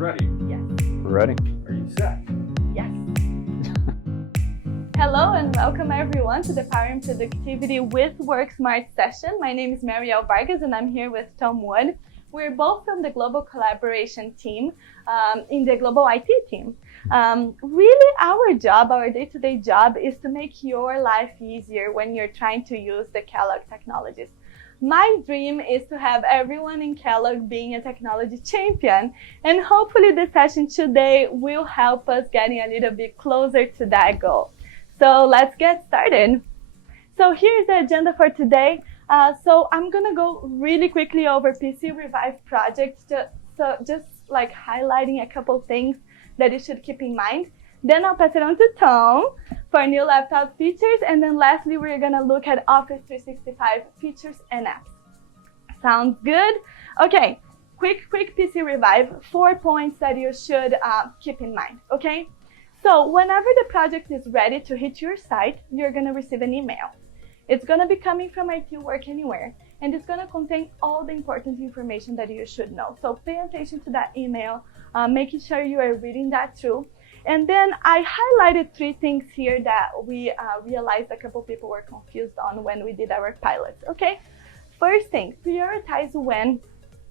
ready? Yes. We're ready. Are you set? Yes. Hello and welcome everyone to the Powering Productivity with WorkSmart session. My name is Marielle Vargas and I'm here with Tom Wood. We're both from the Global Collaboration team in the Global IT team. Really our job, our day-to-day job is to make your life easier when you're trying to use the Kellogg technologies. My dream is to have everyone in Kellogg being a technology champion, and hopefully the session today will help us getting a little bit closer to that goal. So let's get started. So here's the agenda for today. So I'm gonna go really quickly over PC Revive project, just like highlighting a couple things that you should keep in mind. Then I'll pass it on to Tom for new laptop features. And then lastly, we're gonna look at Office 365 features and apps. Sounds good? Okay, quick PC Revive, 4 points that you should keep in mind, okay? So whenever the project is ready to hit your site, you're gonna receive an email. It's gonna be coming from IT Work Anywhere, and it's gonna contain all the important information that you should know. So pay attention to that email, making sure you are reading that through. And then I highlighted 3 things here that we realized a couple people were confused on when we did our pilots, okay? First thing, prioritize when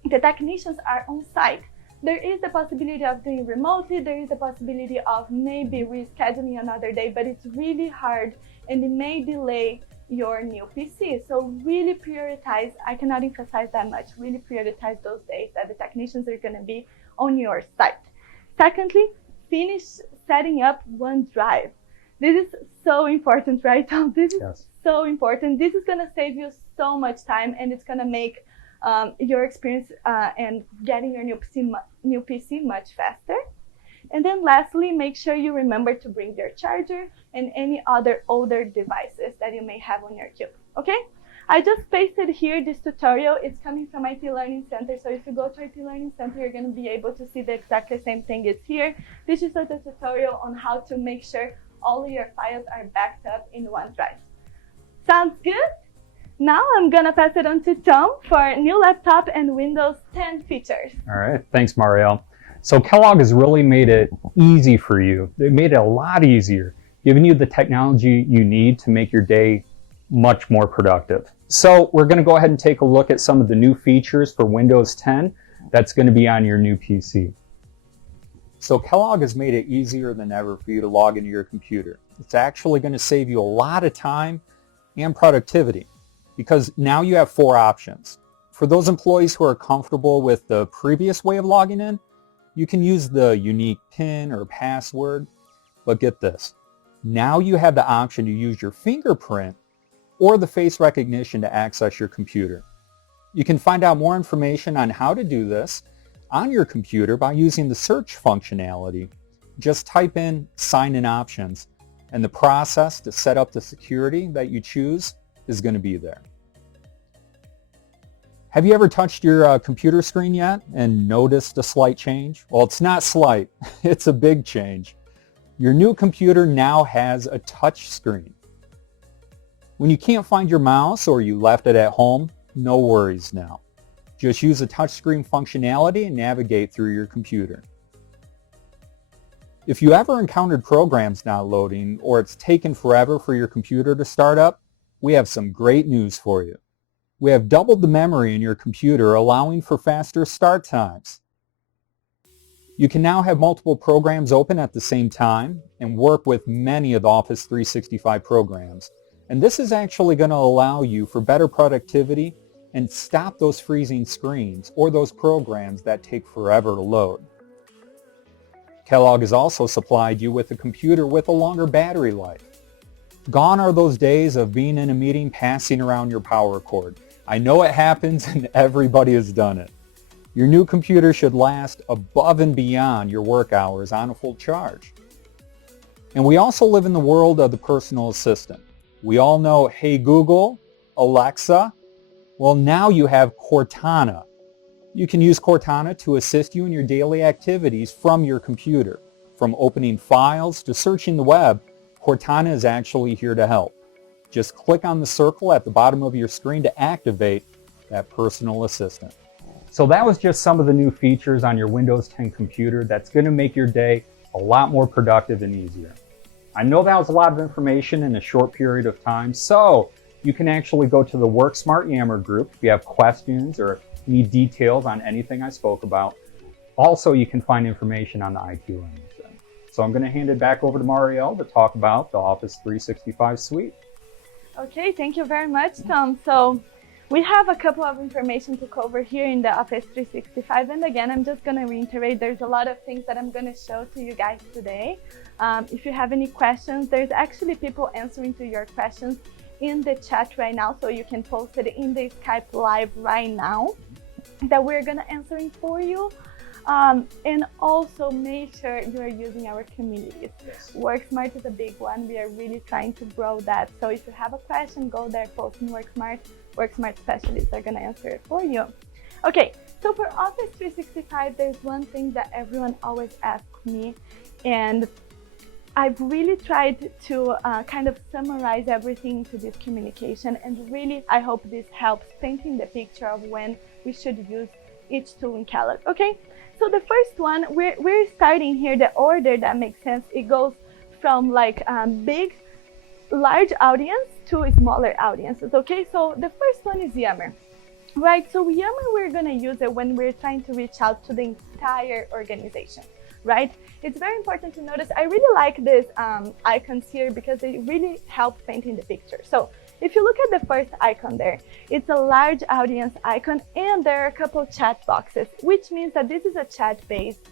the technicians are on site. There is the possibility of doing remotely, there is the possibility of maybe rescheduling another day, but it's really hard and it may delay your new PC. So really prioritize, I cannot emphasize that much, really prioritize those days that the technicians are gonna be on your site. Secondly, finish setting up OneDrive. This is so important, right, Tom? This is so important. This is gonna save you so much time and it's gonna make your experience and getting your new PC much faster. And then lastly, make sure you remember to bring your charger and any other older devices that you may have on your cube, okay? I just pasted here this tutorial. It's coming from IT Learning Center. So if you go to IT Learning Center, you're gonna be able to see the exactly same thing is here. This is a tutorial on how to make sure all of your files are backed up in OneDrive. Sounds good? Now I'm gonna pass it on to Tom for new laptop and Windows 10 features. All right, thanks, Marielle. So Kellogg has really made it easy for you. They made it a lot easier, giving you the technology you need to make your day much more productive. So we're gonna go ahead and take a look at some of the new features for Windows 10 that's gonna be on your new PC. So Kellogg has made it easier than ever for you to log into your computer. It's actually gonna save you a lot of time and productivity because now you have 4 options. For those employees who are comfortable with the previous way of logging in, you can use the unique PIN or password, but get this. Now you have the option to use your fingerprint or the face recognition to access your computer. You can find out more information on how to do this on your computer by using the search functionality. Just type in sign-in options and the process to set up the security that you choose is going to be there. Have you ever touched your computer screen yet and noticed a slight change? Well, it's not slight, it's a big change. Your new computer now has a touch screen. When you can't find your mouse or you left it at home, no worries now. Just use the touchscreen functionality and navigate through your computer. If you ever encountered programs not loading or it's taken forever for your computer to start up, we have some great news for you. We have doubled the memory in your computer, allowing for faster start times. You can now have multiple programs open at the same time and work with many of the Office 365 programs. And this is actually going to allow you for better productivity and stop those freezing screens or those programs that take forever to load. Kellogg has also supplied you with a computer with a longer battery life. Gone are those days of being in a meeting passing around your power cord. I know it happens and everybody has done it. Your new computer should last above and beyond your work hours on a full charge. And we also live in the world of the personal assistant. We all know, hey Google, Alexa. Well, now you have Cortana. You can use Cortana to assist you in your daily activities from your computer. From opening files to searching the web, Cortana is actually here to help. Just click on the circle at the bottom of your screen to activate that personal assistant. So that was just some of the new features on your Windows 10 computer that's going to make your day a lot more productive and easier. I know that was a lot of information in a short period of time, so you can actually go to the WorkSmart Yammer group if you have questions or need details on anything I spoke about. Also, you can find information on the IT Learning Center. So I'm going to hand it back over to Marielle to talk about the Office 365 suite. Okay, thank you very much, Tom. So we have a couple of information to cover here in the Office 365. And again, I'm just going to reiterate, there's a lot of things that I'm going to show to you guys today. If you have any questions, there's actually people answering to your questions in the chat right now. So you can post it in the Skype Live right now that we're going to answer for you. And also make sure you're using our communities. Yes. WorkSmart is a big one. We are really trying to grow that. So if you have a question, go there, post in WorkSmart. WorkSmart specialists are going to answer it for you. Okay, so for Office 365, there's one thing that everyone always asks me, and I've really tried to kind of summarize everything to this communication, and really I hope this helps painting the picture of when we should use each tool in Kellogg. Okay, so the first one, we're starting here the order that makes sense. It goes from like large audience to smaller audiences. Okay, so the first one is Yammer. Right, so Yammer, we're gonna use it when we're trying to reach out to the entire organization, right? It's very important to notice, I really like these icons here because they really help painting the picture. So if you look at the first icon there, it's a large audience icon, and there are a couple chat boxes, which means that this is a chat-based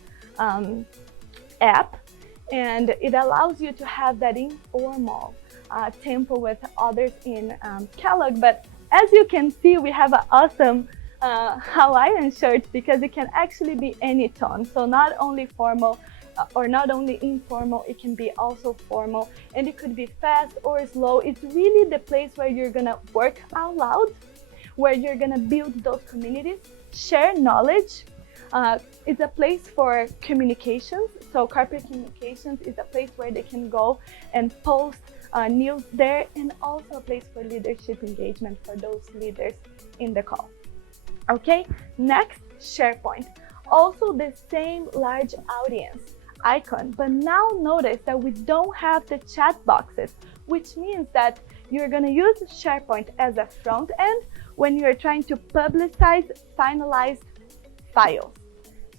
app, and it allows you to have that informal tempo with others in Kellogg. But as you can see, we have an awesome Hawaiian shirt because it can actually be any tone. So not only formal or not only informal, it can be also formal, and it could be fast or slow. It's really the place where you're gonna work out loud, where you're gonna build those communities, share knowledge. It's a place for communications. So corporate communications is a place where they can go and post news there, and also a place for leadership engagement for those leaders in the call. Okay, next, SharePoint. Also the same large audience icon, but now notice that we don't have the chat boxes, which means that you're going to use SharePoint as a front end when you're trying to publicize finalized files.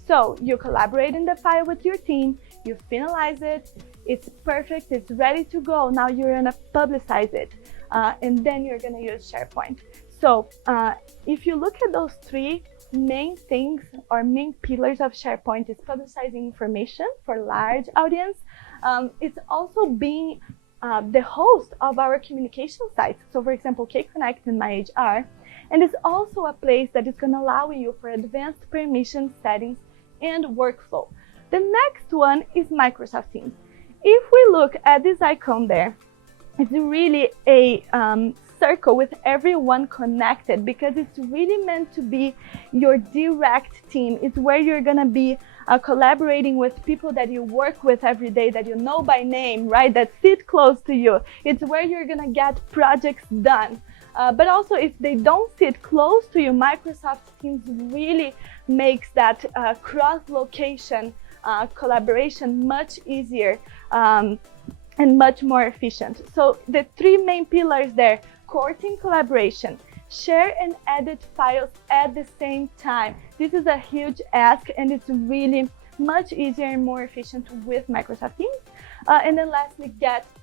So you collaborate in the file with your team, you finalize it, it's perfect, it's ready to go. Now you're going to publicize it, and then you're going to use SharePoint. So if you look at those three main things or main pillars of SharePoint, is publicizing information for large audience. It's also being the host of our communication sites. So for example, K-Connect in My HR, and it's also a place that is going to allow you for advanced permission settings and workflow. The next one is Microsoft Teams. If we look at this icon there, it's really a circle with everyone connected, because it's really meant to be your direct team. It's where you're gonna be collaborating with people that you work with every day, that you know by name, right? That sit close to you. It's where you're gonna get projects done. But also, if they don't sit close to you, Microsoft Teams really makes that cross-location collaboration much easier and much more efficient. So the three main pillars there: core team collaboration, share and edit files at the same time. This is a huge ask, and it's really much easier and more efficient with Microsoft Teams. And then lastly,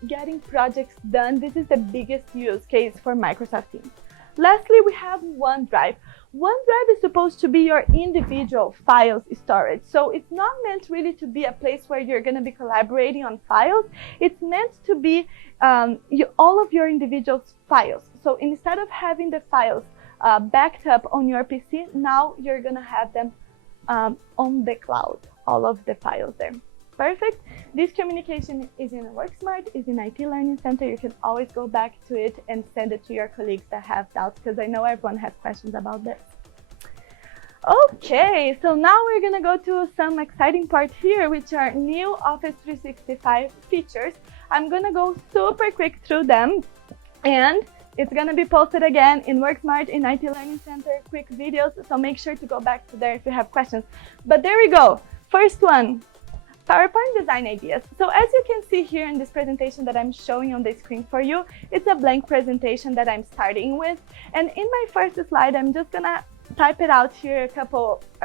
getting projects done. This is the biggest use case for Microsoft Teams. Lastly, we have OneDrive. OneDrive is supposed to be your individual files storage. So it's not meant really to be a place where you're going to be collaborating on files. It's meant to be all of your individual files. So instead of having the files backed up on your PC, now you're going to have them on the cloud, all of the files there. Perfect. This communication is in WorkSmart, is in IT Learning Center. You can always go back to it and send it to your colleagues that have doubts, because I know everyone has questions about this. Okay, so now we're gonna go to some exciting part here, which are new Office 365 features. I'm gonna go super quick through them, and It's going to be posted again in WorkSmart, in IT Learning Center, quick videos, so make sure to go back to there if you have questions. But there we go. First one, PowerPoint design ideas. So as you can see here in this presentation that I'm showing on the screen for you, it's a blank presentation that I'm starting with. And in my first slide, I'm just gonna type it out here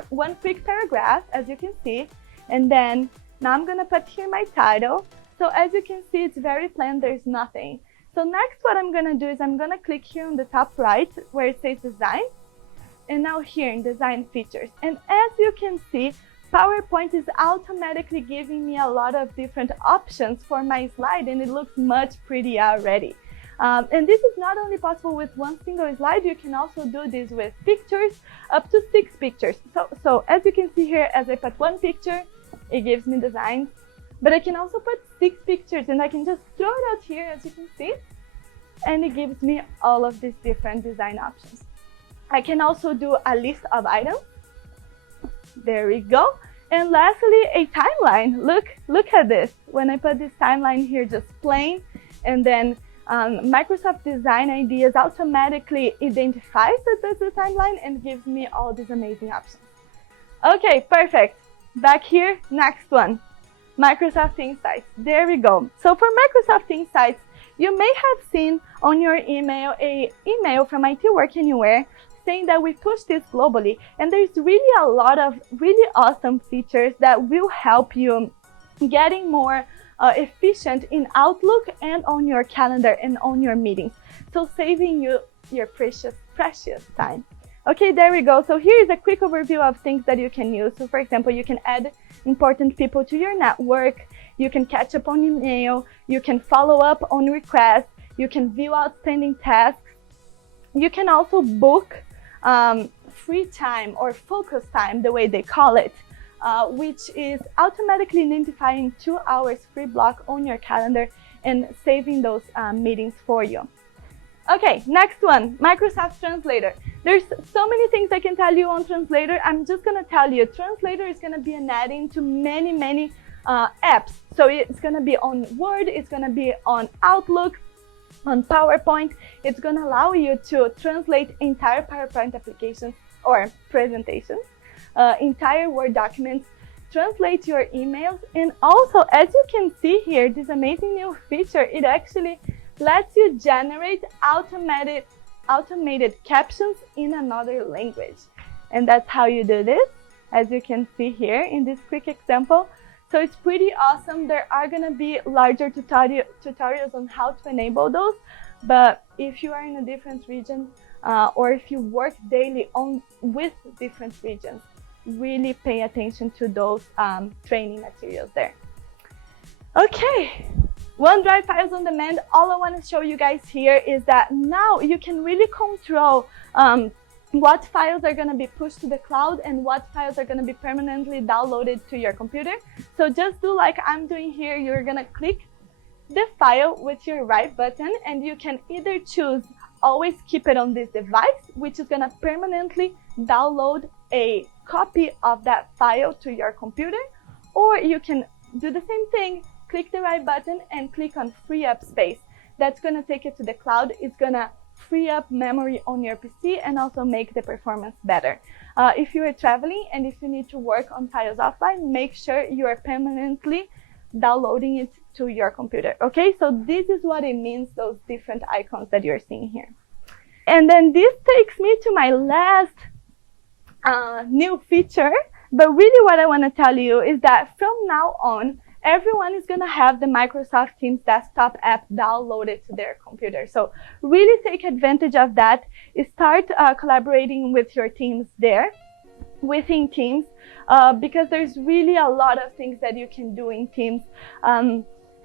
one quick paragraph, as you can see. And then now I'm gonna put here my title. So as you can see, it's very plain, there's nothing. So next what I'm gonna do is I'm gonna click here on the top right where it says design. And now here in design features. And as you can see, PowerPoint is automatically giving me a lot of different options for my slide, and it looks much prettier already. And this is not only possible with one single slide, you can also do this with pictures, up to 6 pictures. So as you can see here, as I put one picture, it gives me designs. But I can also put 6 pictures, and I can just throw it out here, as you can see, and it gives me all of these different design options. I can also do a list of items. There we go. And lastly, a timeline. Look at this. When I put this timeline here, just plain, and then Microsoft Design Ideas automatically identifies that that's a timeline and gives me all these amazing options. Okay, perfect. Back here, next one. Microsoft Insights. There we go. So for Microsoft Insights, you may have seen on your email an email from IT Work Anywhere saying that we push this globally, and there's really a lot of really awesome features that will help you getting more efficient in Outlook and on your calendar and on your meetings, so saving you your precious time. Okay, there we go. So here is a quick overview of things that you can use. So for example, you can add important people to your network, you can catch up on email, you can follow up on requests, you can view outstanding tasks, you can also book free time or focus time, the way they call it, which is automatically identifying 2 hours free block on your calendar and saving those meetings for you. Okay, next one, Microsoft Translator. There's so many things I can tell you on Translator. I'm just gonna tell you, Translator is gonna be an add-in to many apps. So it's gonna be on Word, it's gonna be on Outlook, on PowerPoint. It's going to allow you to translate entire PowerPoint applications or presentations, entire Word documents, translate your emails, and also, as you can see here, this amazing new feature, it actually lets you generate automated captions in another language. And that's how you do this, as you can see here in this quick example. So it's pretty awesome. There are going to be larger tutorials on how to enable those. But if you are in a different region or if you work daily with different regions, really pay attention to those training materials there. Okay, OneDrive Files on Demand. All I want to show you guys here is that now you can really control what files are going to be pushed to the cloud and what files are going to be permanently downloaded to your computer. So just do like I'm doing here. You're going to click the file with your right button, and you can either choose always keep it on this device, which is going to permanently download a copy of that file to your computer, or you can do the same thing, click the right button and click on free up space. That's going to take it to the cloud. It's going to free up memory on your PC and also make the performance better. If you are traveling and if you need to work on files offline, make sure you are permanently downloading it to your computer. Okay, so this is what it means, those different icons that you're seeing here. And then this takes me to my last new feature. But really what I want to tell you is that from now on, everyone is going to have the Microsoft Teams desktop app downloaded to their computer. So really take advantage of that. Start collaborating with your teams there, within Teams, because there's really a lot of things that you can do in Teams.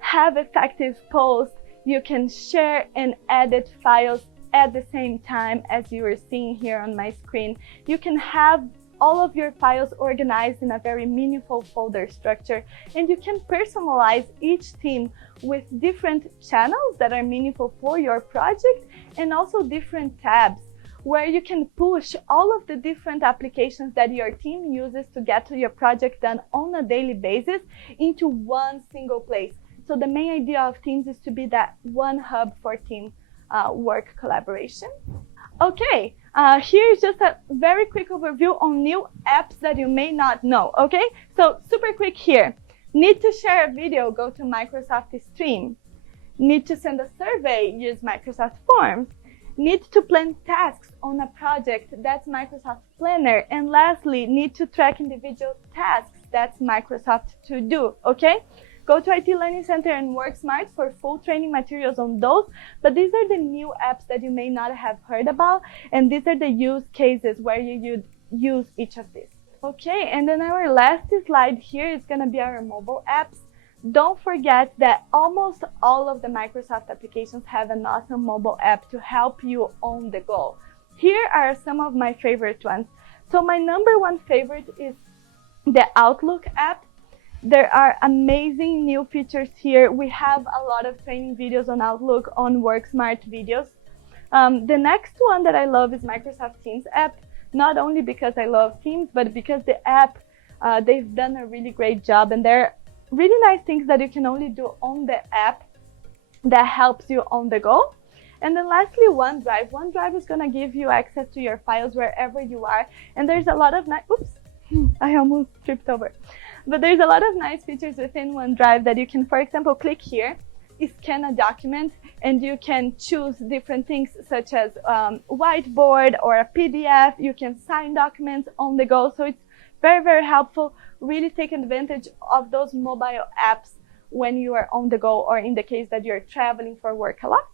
Have effective posts. You can share and edit files at the same time as you are seeing here on my screen. You can have all of your files organized in a very meaningful folder structure, and you can personalize each team with different channels that are meaningful for your project, and also different tabs where you can push all of the different applications that your team uses to get to your project done on a daily basis into one single place. So the main idea of Teams is to be that one hub for team work collaboration. Okay, here's just a very quick overview on new apps that you may not know, okay? So super quick here. Need to share a video, go to Microsoft Stream. Need to send a survey, use Microsoft Forms. Need to plan tasks on a project, that's Microsoft Planner. And lastly, need to track individual tasks, that's Microsoft To Do, okay? Go to IT Learning Center and WorkSmart for full training materials on those. But these are the new apps that you may not have heard about. And these are the use cases where you use each of these. Okay, and then our last slide here is going to be our mobile apps. Don't forget that almost all of the Microsoft applications have an awesome mobile app to help you on the go. Here are some of my favorite ones. So my number one favorite is the Outlook app. There are amazing new features here. We have a lot of training videos on Outlook on WorkSmart videos. The next one that I love is Microsoft Teams app, not only because I love Teams, but because the app, they've done a really great job, and there are really nice things that you can only do on the app that helps you on the go. And then lastly, OneDrive. OneDrive is going to give you access to your files wherever you are, and there's a lot of I almost tripped over. But there's a lot of nice features within OneDrive that you can, for example, click here, scan a document, and you can choose different things such as whiteboard or a PDF. You can sign documents on the go. So it's very, very helpful. Really take advantage of those mobile apps when you are on the go, or in the case that you're traveling for work a lot.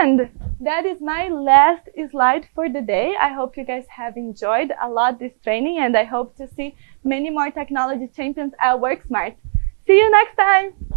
And that is my last slide for the day. I hope you guys have enjoyed a lot this training, and I hope to see many more technology champions at WorkSmart. See you next time!